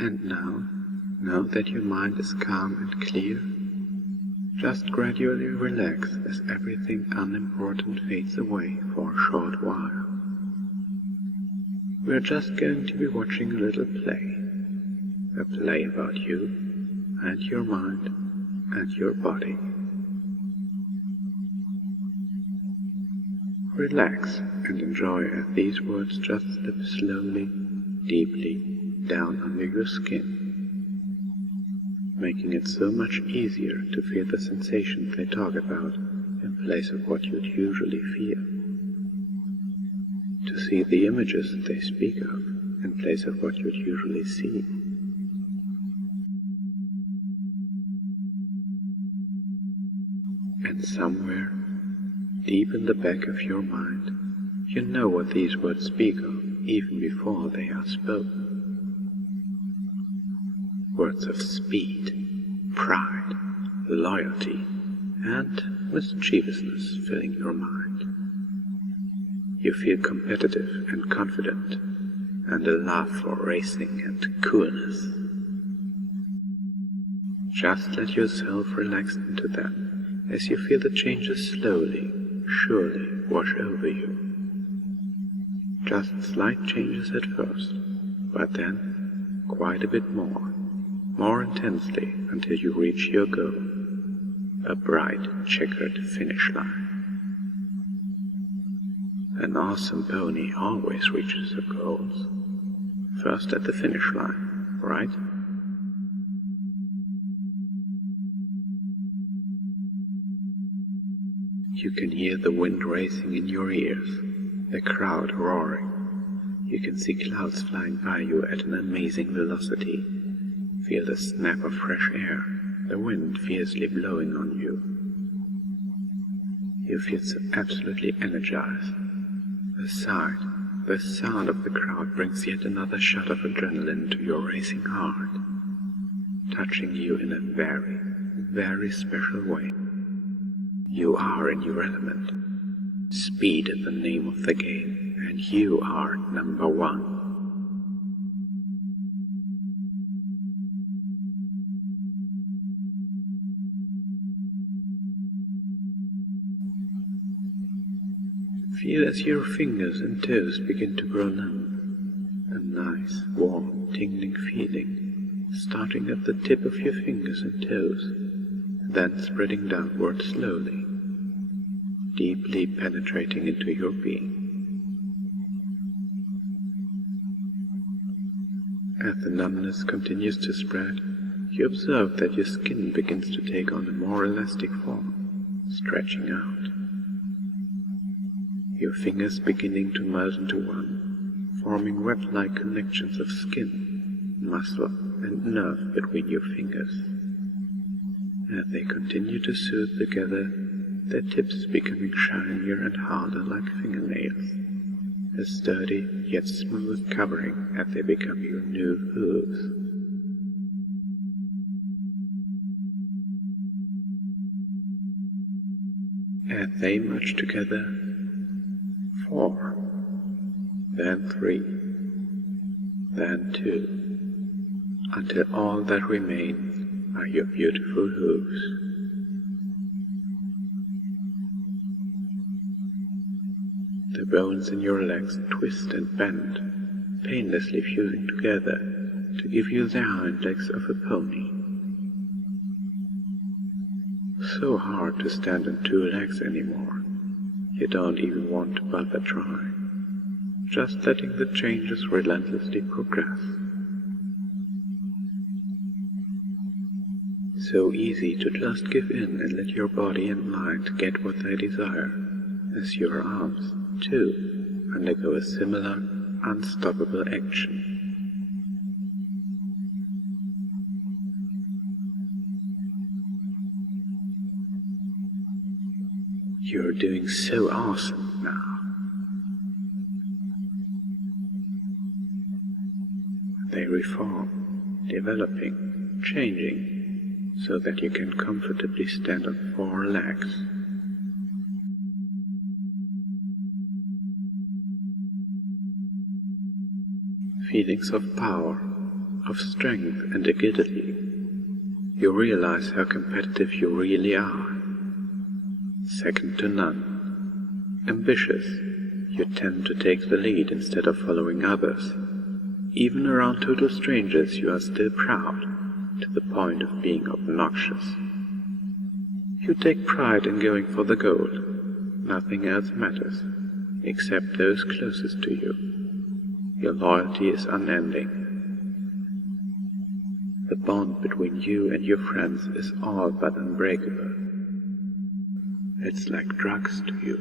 And now that your mind is calm and clear, just gradually relax as everything unimportant fades away for a short while. We're just going to be watching a little play. A play about you and your mind and your body. Relax and enjoy as these words just slip slowly, deeply down under your skin, making it so much easier to feel the sensations they talk about in place of what you'd usually feel, to see the images they speak of in place of what you'd usually see. And somewhere, deep in the back of your mind, you know what these words speak of even before they are spoken. Words of speed, pride, loyalty, and mischievousness filling your mind. You feel competitive and confident, and a love for racing and coolness. Just let yourself relax into them as you feel the changes slowly, surely wash over you. Just slight changes at first, but then quite a bit more intensely until you reach your goal, a bright checkered finish line. An awesome pony always reaches her goals, first at the finish line, right? You can hear the wind racing in your ears, the crowd roaring. You can see clouds flying by you at an amazing velocity. Feel the snap of fresh air, the wind fiercely blowing on you. You feel so absolutely energized. The sound of the crowd brings yet another shot of adrenaline to your racing heart, touching you in a very, very special way. You are in your element. Speed is the name of the game, and you are number one. Feel as your fingers and toes begin to grow numb. A nice, warm, tingling feeling, starting at the tip of your fingers and toes, then spreading downward slowly, deeply penetrating into your being. As the numbness continues to spread, you observe that your skin begins to take on a more elastic form, stretching out. Your fingers beginning to melt into one, forming web-like connections of skin, muscle, and nerve between your fingers. As they continue to soothe together, their tips becoming shinier and harder like fingernails, a sturdy yet smooth covering as they become your new hooves. As they merge together, 4, then 3, then 2, until all that remains are your beautiful hooves. The bones in your legs twist and bend, painlessly fusing together to give you the hind legs of a pony. So hard to stand on 2 legs anymore. You don't even want to bother trying, just letting the changes relentlessly progress. So easy to just give in and let your body and mind get what they desire, as your arms, too, undergo a similar, unstoppable action. You're doing so awesome now. They reform, developing, changing, so that you can comfortably stand on 4 legs. Feelings of power, of strength and agility. You realize how competitive you really are. Second to none. Ambitious, you tend to take the lead instead of following others. Even around total strangers you are still proud, to the point of being obnoxious. You take pride in going for the gold. Nothing else matters, except those closest to you. Your loyalty is unending. The bond between you and your friends is all but unbreakable. It's like drugs to you.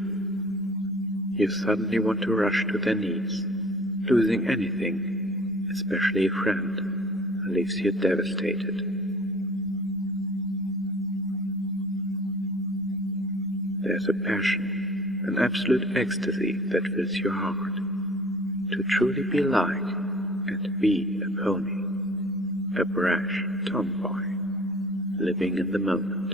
You suddenly want to rush to their needs. Losing anything, especially a friend, leaves you devastated. There's a passion, an absolute ecstasy that fills your heart. To truly be like and be a pony, a brash tomboy, living in the moment.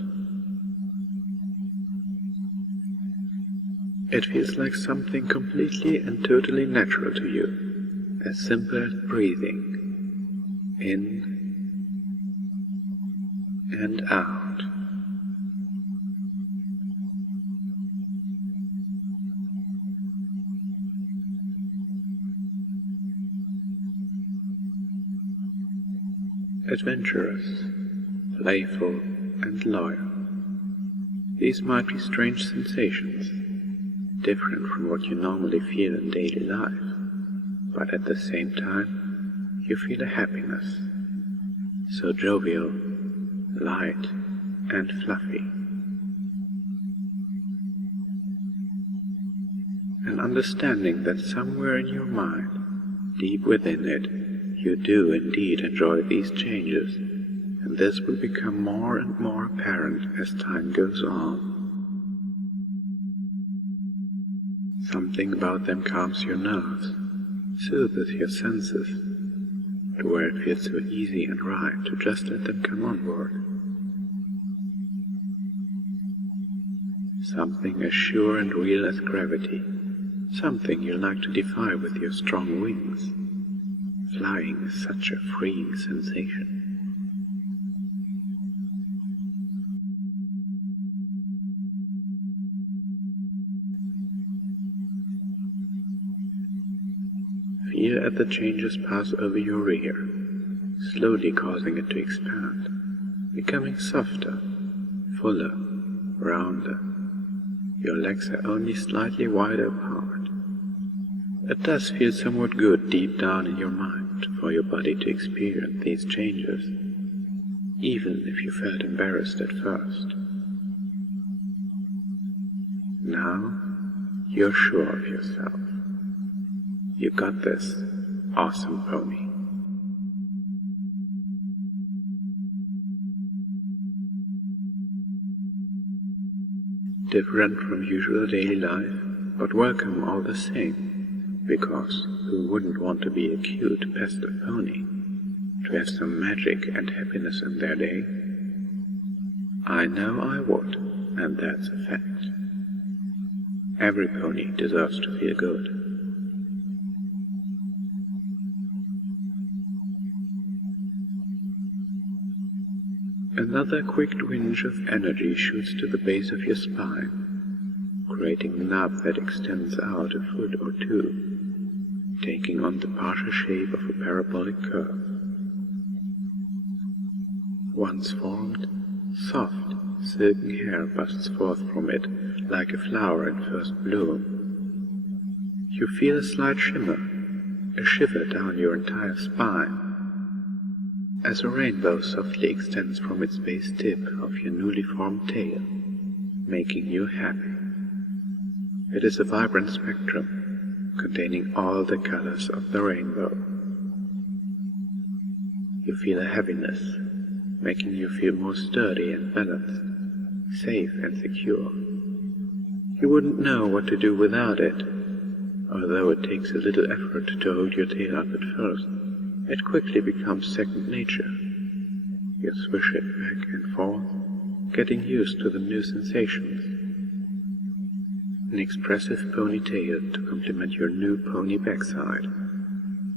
It feels like something completely and totally natural to you, as simple as breathing, in and out. Adventurous, playful, and loyal. These might be strange sensations, different from what you normally feel in daily life, but at the same time, you feel a happiness, so jovial, light, and fluffy. An understanding that somewhere in your mind, deep within it, you do indeed enjoy these changes, and this will become more and more apparent as time goes on. Something about them calms your nerves, soothes your senses, to where it feels so easy and right to just let them come on board. Something as sure and real as gravity, something you like to defy with your strong wings. Flying is such a freeing sensation. Feel as the changes pass over your rear, slowly causing it to expand, becoming softer, fuller, rounder. Your legs are only slightly wider apart. It does feel somewhat good deep down in your mind for your body to experience these changes, even if you felt embarrassed at first. Now, you're sure of yourself. You got this, awesome pony. Different from usual daily life, but welcome all the same. Because who wouldn't want to be a cute festive pony, to have some magic and happiness in their day? I know I would, and that's a fact. Every pony deserves to feel good. Another quick twinge of energy shoots to the base of your spine, creating a knob that extends out a foot or two, taking on the partial shape of a parabolic curve. Once formed, soft, silken hair busts forth from it like a flower in first bloom. You feel a slight shimmer, a shiver down your entire spine, as a rainbow softly extends from its base tip of your newly formed tail, making you happy. It is a vibrant spectrum, containing all the colors of the rainbow. You feel a heaviness, making you feel more sturdy and balanced, safe and secure. You wouldn't know what to do without it. Although it takes a little effort to hold your tail up at first, it quickly becomes second nature. You swish it back and forth, getting used to the new sensations. An expressive ponytail to complement your new pony backside,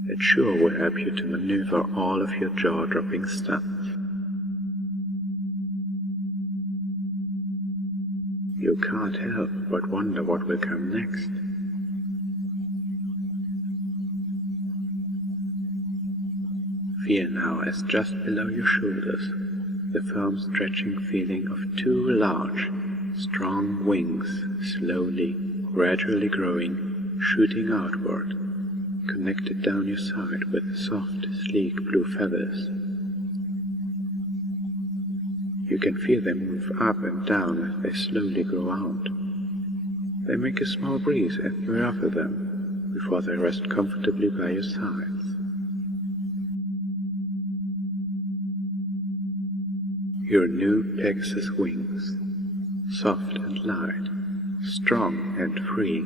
It sure will help you to maneuver all of your jaw-dropping stunts. You can't help but wonder what will come next. Feel now as just below your shoulders the firm stretching feeling of two large, strong wings slowly, gradually growing, shooting outward, connected down your side with soft, sleek blue feathers. You can feel them move up and down as they slowly grow out. They make a small breeze as you ruffle them, before they rest comfortably by your sides. Your new Pegasus wings, soft and light, strong and free.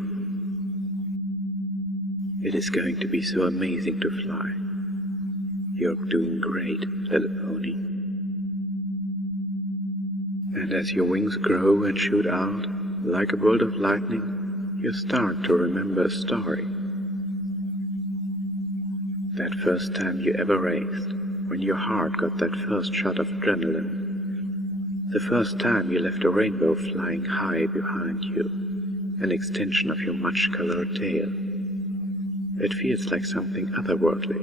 It is going to be so amazing to fly. You're doing great, little pony. And as your wings grow and shoot out, like a bolt of lightning, you start to remember a story. That first time you ever raced, when your heart got that first shot of adrenaline. The first time you left a rainbow flying high behind you, an extension of your much-colored tail. It feels like something otherworldly,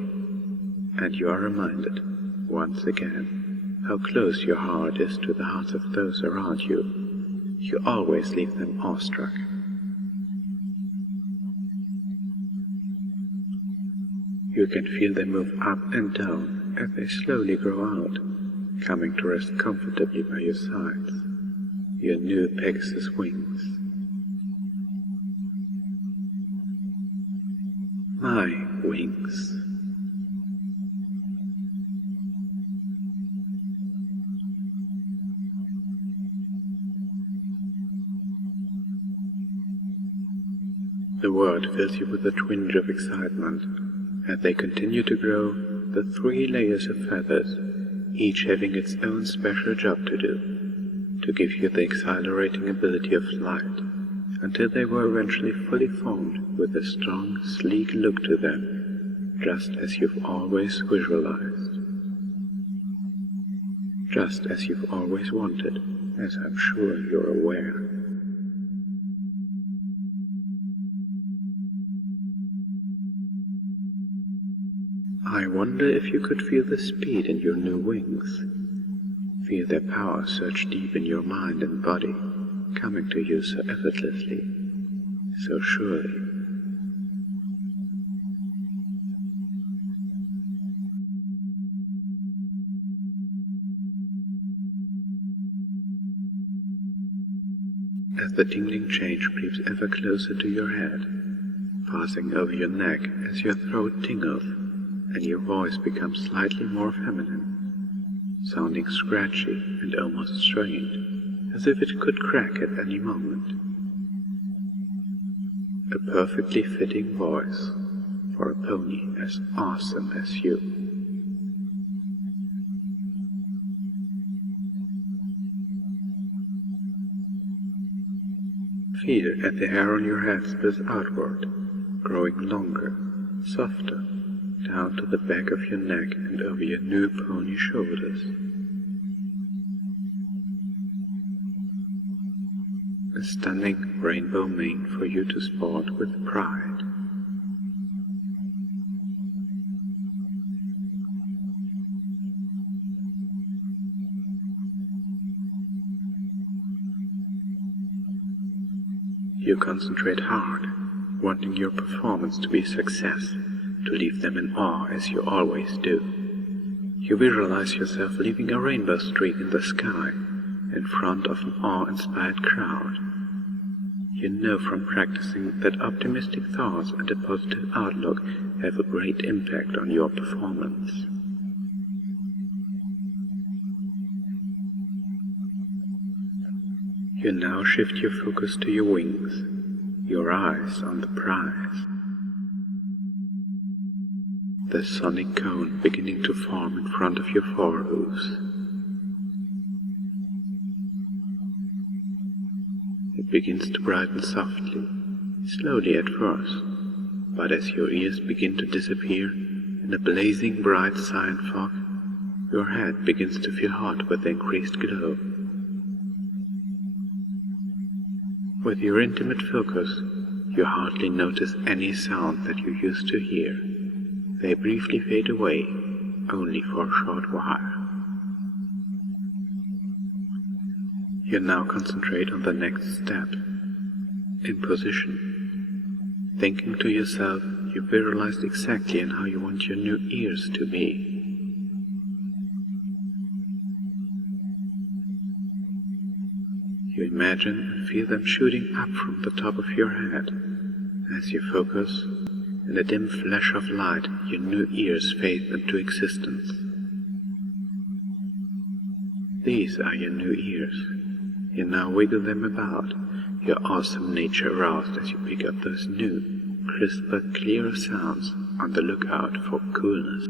and you are reminded, once again, how close your heart is to the hearts of those around you. You always leave them awestruck. You can feel them move up and down as they slowly grow out, coming to rest comfortably by your sides, your new Pegasus wings. My wings. The word fills you with a twinge of excitement. As they continue to grow, the 3 layers of feathers, each having its own special job to do, to give you the exhilarating ability of flight, until they were eventually fully formed with a strong, sleek look to them, just as you've always visualized. Just as you've always wanted, as I'm sure you're aware. I wonder if you could feel the speed in your new wings. Feel their power surge deep in your mind and body, coming to you so effortlessly, so surely. As the tingling change creeps ever closer to your head, passing over your neck as your throat tingles, and your voice becomes slightly more feminine, sounding scratchy and almost strained, as if it could crack at any moment. A perfectly fitting voice for a pony as awesome as you. Feel as the hair on your head spills outward, growing longer, softer, down to the back of your neck and over your new pony shoulders. A stunning rainbow mane for you to sport with pride. You concentrate hard, wanting your performance to be a success, to leave them in awe as you always do. You visualize yourself leaving a rainbow streak in the sky in front of an awe-inspired crowd. You know from practicing that optimistic thoughts and a positive outlook have a great impact on your performance. You now shift your focus to your wings, your eyes on the prize. The sonic cone beginning to form in front of your forehooves. It begins to brighten softly, slowly at first, but as your ears begin to disappear in a blazing bright cyan fog, your head begins to feel hot with the increased glow. With your intimate focus, you hardly notice any sound that you used to hear. They briefly fade away, only for a short while. You now concentrate on the next step, in position. Thinking to yourself, you visualized exactly in how you want your new ears to be. You imagine and feel them shooting up from the top of your head. As you focus, in a dim flash of light, your new ears fade into existence. These are your new ears. You now wiggle them about, your awesome nature aroused as you pick up those new, crisper, clearer sounds, on the lookout for coolness.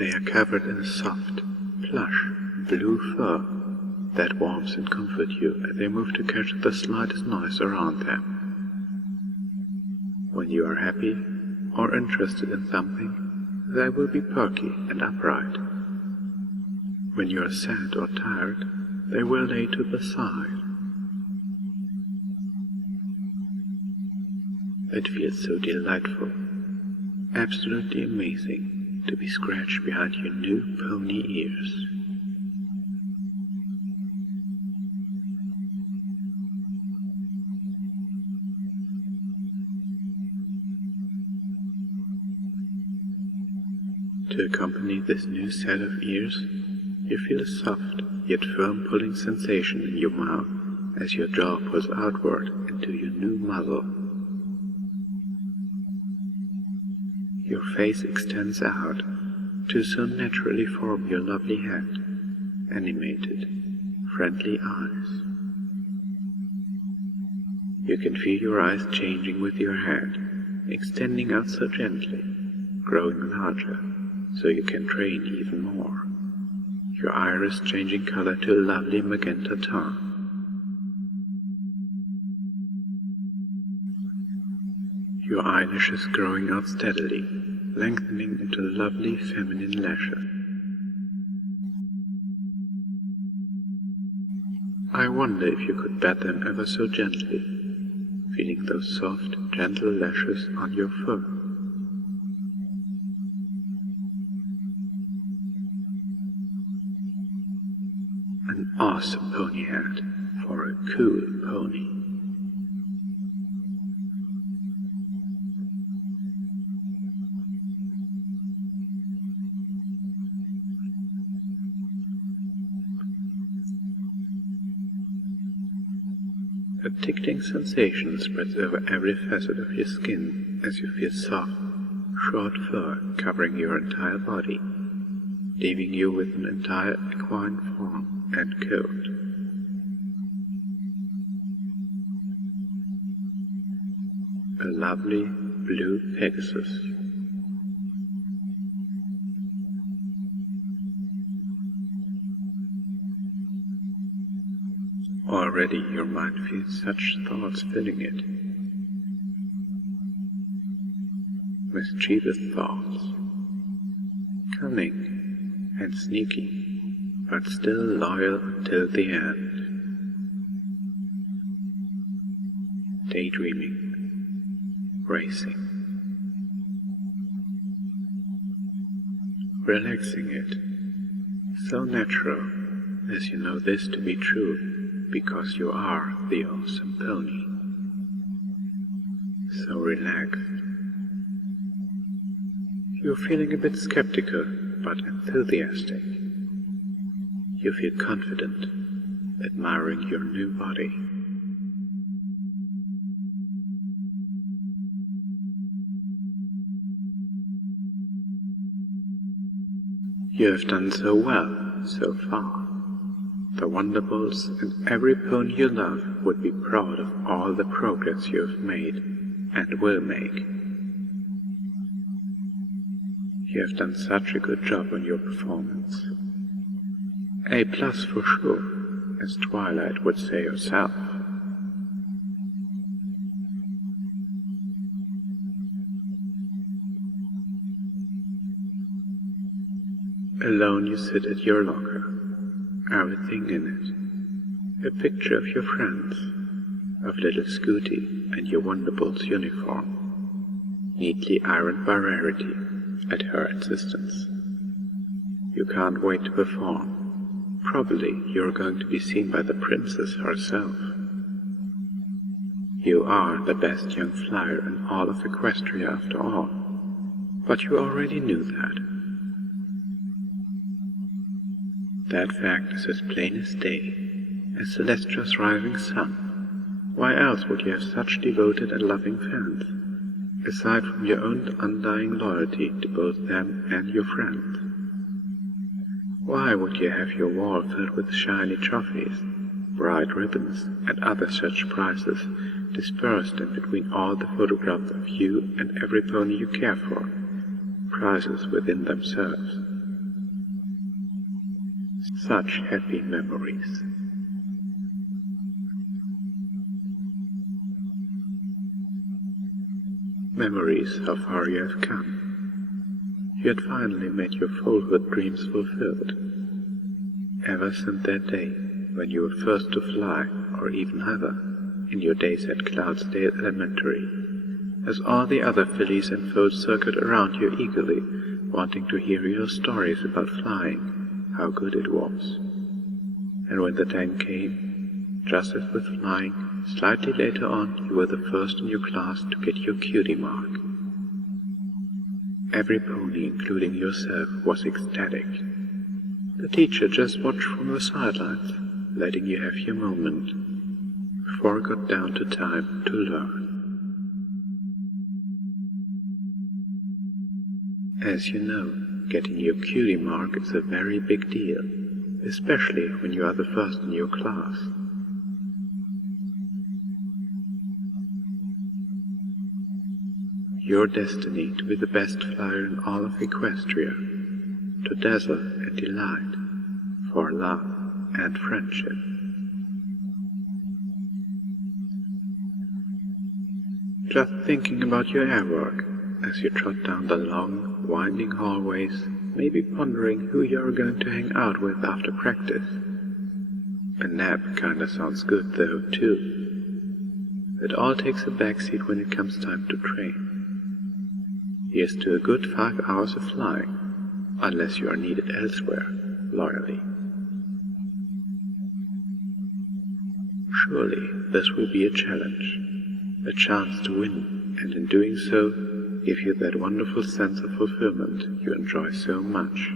They are covered in a soft, plush, blue fur that warms and comforts you as they move to catch the slightest noise around them. When you are happy or interested in something, they will be perky and upright. When you are sad or tired, they will lay to the side. It feels so delightful, absolutely amazing, to be scratched behind your new pony ears. To accompany this new set of ears, you feel a soft yet firm pulling sensation in your mouth as your jaw pulls outward into your new muzzle. Your face extends out to so naturally form your lovely head, animated, friendly eyes. You can feel your eyes changing with your head, extending out so gently, growing larger, so you can train even more. Your iris changing color to a lovely magenta tone. Your eyelashes growing out steadily, lengthening into lovely feminine lashes. I wonder if you could bat them ever so gently, feeling those soft, gentle lashes on your fur. An awesome pony hat for a cool pony. A tickling sensation spreads over every facet of your skin as you feel soft, short fur covering your entire body, leaving you with an entire equine form and coat. A lovely blue Pegasus. Already your mind feels such thoughts filling it. Mischievous thoughts, cunning and sneaky, but still loyal until the end. Daydreaming, racing, relaxing it, so natural as you know this to be true. Because you are the awesome pony. So relaxed. You're feeling a bit skeptical, but enthusiastic. You feel confident, admiring your new body. You have done so well, so far. The Wonderbolts and every pony you love would be proud of all the progress you have made and will make. You have done such a good job on your performance. A+ for sure, as Twilight would say herself. Alone you sit at your locker, everything in it. A picture of your friends, of little Scooty and your Wonderbolts uniform, neatly ironed by Rarity at her insistence. You can't wait to perform. Probably you're going to be seen by the princess herself. You are the best young flyer in all of Equestria after all, but you already knew that. That fact is as plain as day, as Celestia's rising sun. Why else would you have such devoted and loving fans, aside from your own undying loyalty to both them and your friends? Why would you have your wall filled with shiny trophies, bright ribbons, and other such prizes dispersed in between all the photographs of you and every pony you care for, prizes within themselves? Such happy memories. Memories how far you have come. You had finally made your foalhood dreams fulfilled. Ever since that day when you were first to fly, or even hover, in your days at Cloudsdale Elementary, as all the other fillies and foals circled around you eagerly, wanting to hear your stories about flying, how good it was. And when the time came, just as with flying, slightly later on you were the first in your class to get your cutie mark. Every pony, including yourself, was ecstatic. The teacher just watched from the sidelines, letting you have your moment, before it got down to time to learn. As you know, getting your cutie mark is a very big deal, especially when you are the first in your class. Your destiny to be the best flyer in all of Equestria, to dazzle and delight, for love and friendship. Just thinking about your airwork as you trot down the long, winding hallways, maybe pondering who you're going to hang out with after practice. A nap kinda sounds good though, too. It all takes a backseat when it comes time to train. Here's to a good 5 hours of flying, unless you are needed elsewhere, loyally. Surely this will be a challenge, a chance to win, and in doing so, give you that wonderful sense of fulfillment you enjoy so much.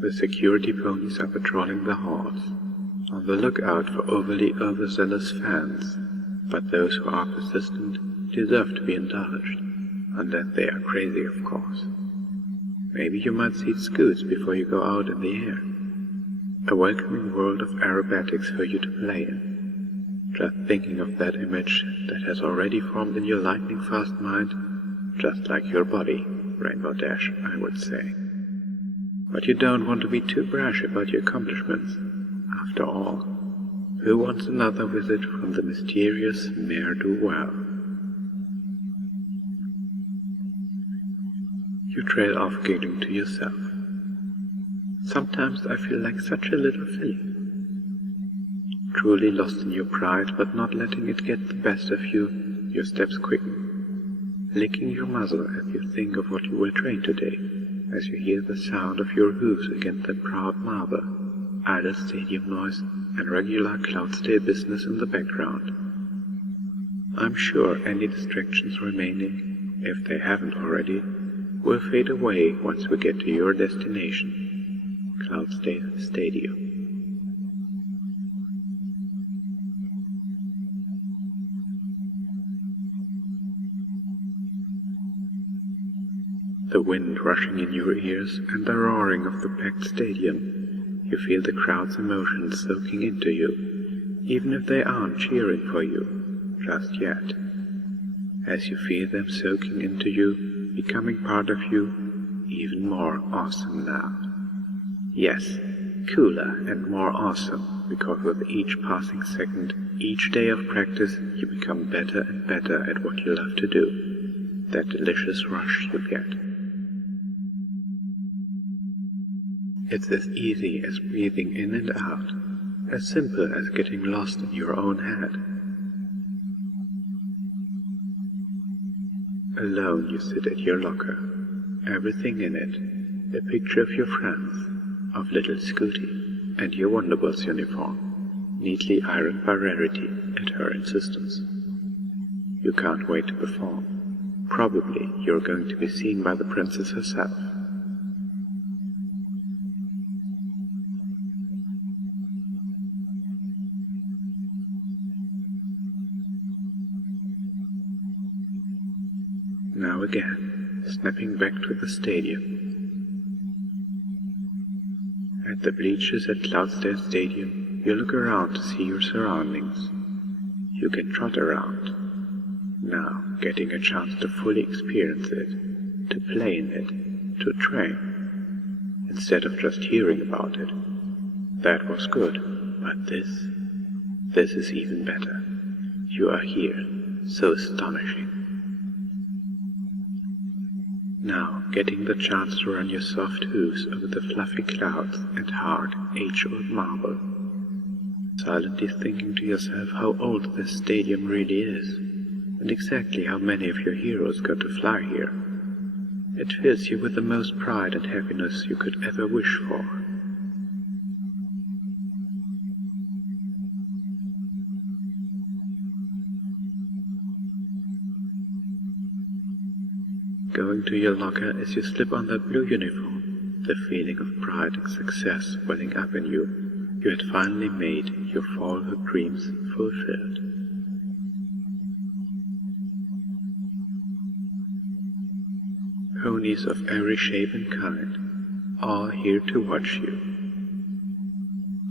The security ponies are patrolling the halls, on the lookout for overly overzealous fans, but those who are persistent deserve to be indulged, unless they are crazy, of course. Maybe you might see Scoots before you go out in the air. A welcoming world of aerobatics for you to play in. Just thinking of that image that has already formed in your lightning-fast mind, just like your body, Rainbow Dash, I would say. But you don't want to be too brash about your accomplishments. After all, who wants another visit from the mysterious Ne'er-do-well? You trail off giggling to yourself. Sometimes I feel like such a little filly. Truly lost in your pride, but not letting it get the best of you, your steps quicken, licking your muzzle as you think of what you will train today, as you hear the sound of your hooves against that proud marble, idle stadium noise, and regular Cloudsdale business in the background. I'm sure any distractions remaining, if they haven't already, will fade away once we get to your destination, Cloudsdale Stadium. The wind rushing in your ears and the roaring of the packed stadium, you feel the crowd's emotions soaking into you, even if they aren't cheering for you, just yet. As you feel them soaking into you, becoming part of you, even more awesome now. Yes, cooler and more awesome, because with each passing second, each day of practice, you become better and better at what you love to do. That delicious rush you get. It's as easy as breathing in and out, as simple as getting lost in your own head. Alone you sit at your locker, everything in it, a picture of your friends, of little Scooty, and your Wonderbolts uniform, neatly ironed by Rarity at her insistence. You can't wait to perform. Probably you're going to be seen by the princess herself. Now again, snapping back to the stadium. At the bleachers at Cloudstairs Stadium, you look around to see your surroundings. You can trot around, now getting a chance to fully experience it, to play in it, to train, instead of just hearing about it. That was good, but this is even better. You are here, so astonishing. Now, getting the chance to run your soft hooves over the fluffy clouds and hard, age-old marble. Silently thinking to yourself how old this stadium really is, and exactly how many of your heroes got to fly here. It fills you with the most pride and happiness you could ever wish for. Going to your locker as you slip on that blue uniform, the feeling of pride and success welling up in you. You had finally made your childhood dreams fulfilled. Ponies of every shape and kind, all here to watch you.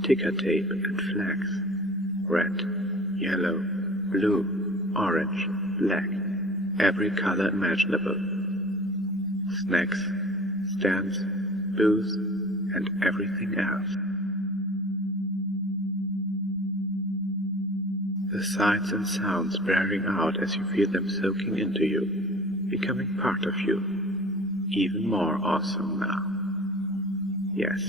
Ticker tape and flags, red, yellow, blue, orange, black, every color imaginable. Snacks, stands, booths, and everything else. The sights and sounds blaring out as you feel them soaking into you, becoming part of you, even more awesome now. Yes,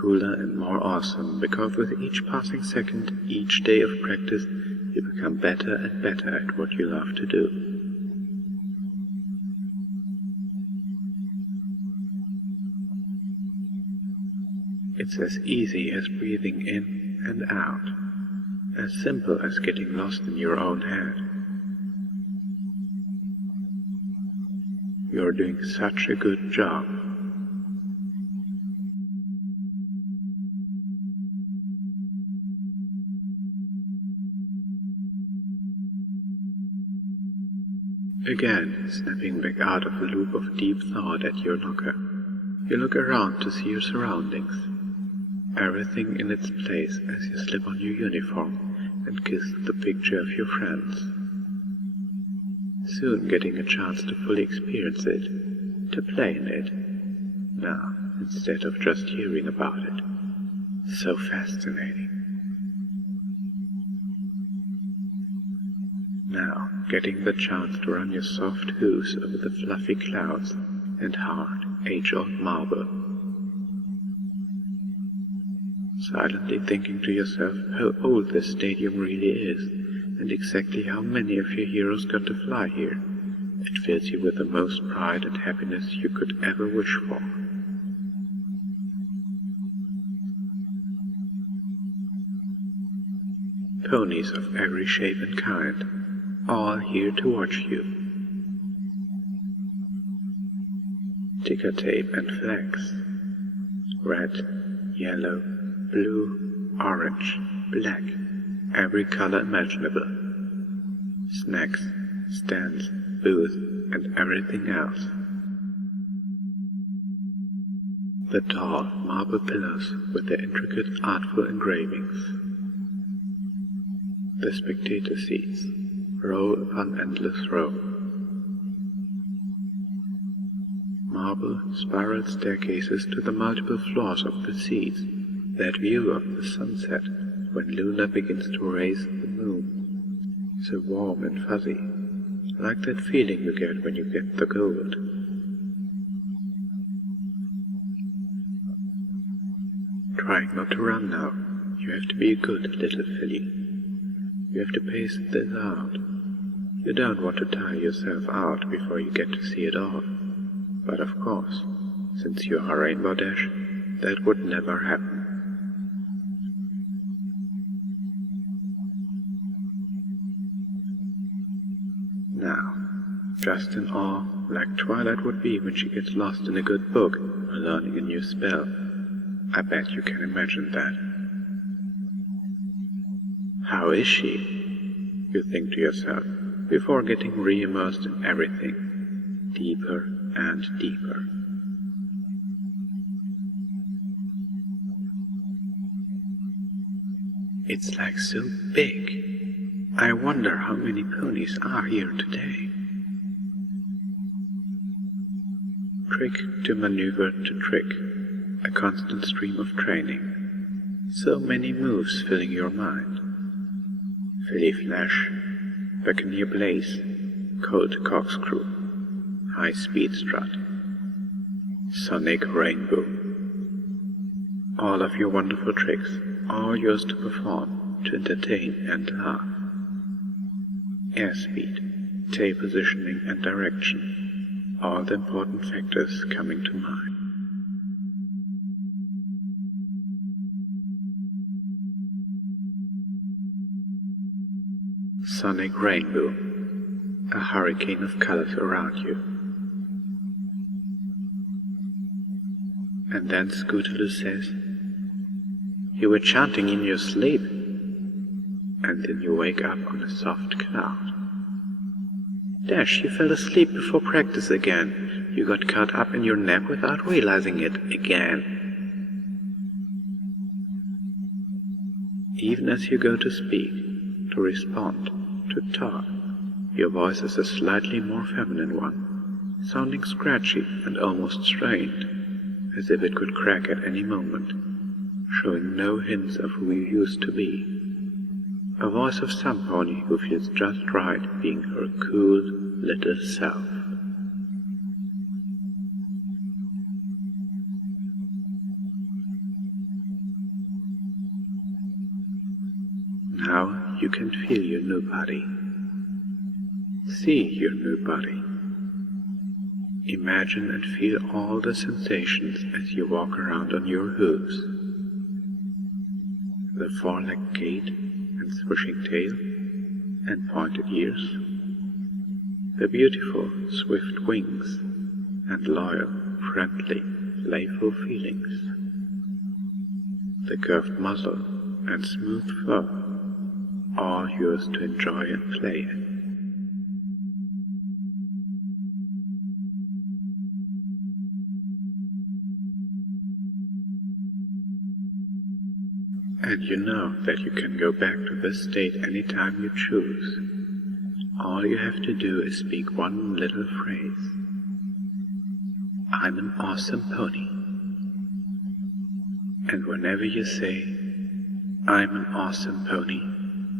cooler and more awesome, because with each passing second, each day of practice, you become better and better at what you love to do. It's as easy as breathing in and out, as simple as getting lost in your own head. You're doing such a good job. Again, snapping back out of a loop of deep thought at your locker, you look around to see your surroundings. Everything in its place as you slip on your uniform and kiss the picture of your friends. Soon getting a chance to fully experience it, to play in it, now instead of just hearing about it. So fascinating. Now getting the chance to run your soft hooves over the fluffy clouds and hard, age-old marble. Silently thinking to yourself how old this stadium really is, and exactly how many of your heroes got to fly here. It fills you with the most pride and happiness you could ever wish for. Ponies of every shape and kind, all here to watch you. Ticker tape and flags, red, yellow, blue, orange, black, every color imaginable. Snacks, stands, booths, and everything else. The tall marble pillars with their intricate artful engravings. The spectator seats, row upon endless row. Marble multiple spiral staircases to the multiple floors of the seats, that view of the sunset when Luna begins to raise the moon, so warm and fuzzy, like that feeling you get when you get the gold. Trying not to run now, you have to be a good little filly. You have to pace this out. You don't want to tire yourself out before you get to see it all. But of course, since you are Rainbow Dash, that would never happen. Now, just in awe, like Twilight would be when she gets lost in a good book or learning a new spell. I bet you can imagine that. How is she? You think to yourself, before getting re-immersed in everything, deeper and deeper. It's like so big. I wonder how many ponies are here today. Trick to maneuver to trick, a constant stream of training. So many moves filling your mind. Filly Flash, Buccaneer Blaze, Colt Corkscrew, High Speed Strut, Sonic Rainbow. All of your wonderful tricks, all yours to perform, to entertain and laugh. Airspeed, tail positioning and direction, all the important factors coming to mind. Sonic Rainbow, a hurricane of colors around you. And then Scootaloo says, "You were chanting in your sleep," and then you wake up on a soft cloud. Dash, you fell asleep before practice again. You got caught up in your nap without realizing it again. Even as you go to speak, to respond, to talk, your voice is a slightly more feminine one, sounding scratchy and almost strained, as if it could crack at any moment, showing no hints of who you used to be. A voice of some pony who feels just right being her cool little self. Now you can feel your new body. See your new body. Imagine and feel all the sensations as you walk around on your hooves. The four-legged gait and swishing tail and pointed ears. The beautiful, swift wings and loyal, friendly, playful feelings. The curved muzzle and smooth fur, all yours to enjoy and play in. And you know that you can go back to this state anytime you choose. All you have to do is speak one little phrase. I'm an awesome pony. And whenever you say, I'm an awesome pony,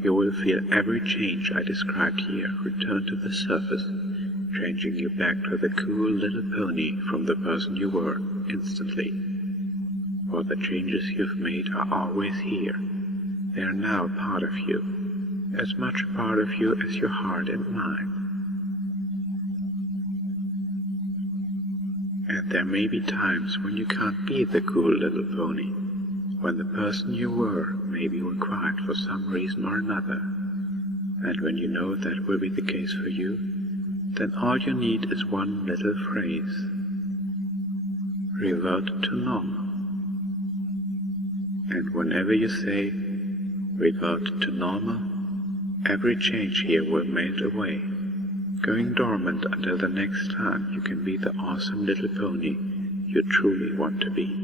you will feel every change I described here return to the surface, changing you back to the cool little pony from the person you were instantly. For the changes you've made are always here. They are now part of you, as much a part of you as your heart and mind. And there may be times when you can't be the cool little pony, when the person you were may be required for some reason or another. And when you know that will be the case for you, then all you need is one little phrase. Revert to normal. And whenever you say, revert to normal, every change here will melt away, going dormant until the next time you can be the awesome little pony you truly want to be.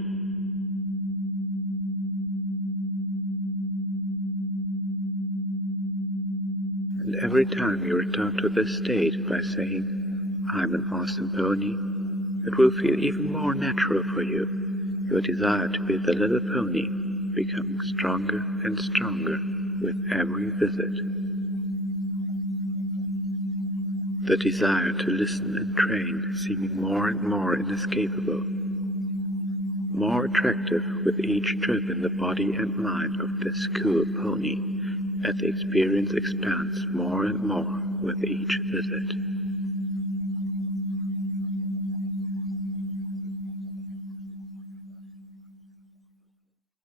And every time you return to this state by saying, I'm an awesome pony, It will feel even more natural for you, your desire to be the little pony becoming stronger and stronger with every visit. The desire to listen and train seeming more and more inescapable, more attractive with each trip in the body and mind of this cool pony, as the experience expands more and more with each visit.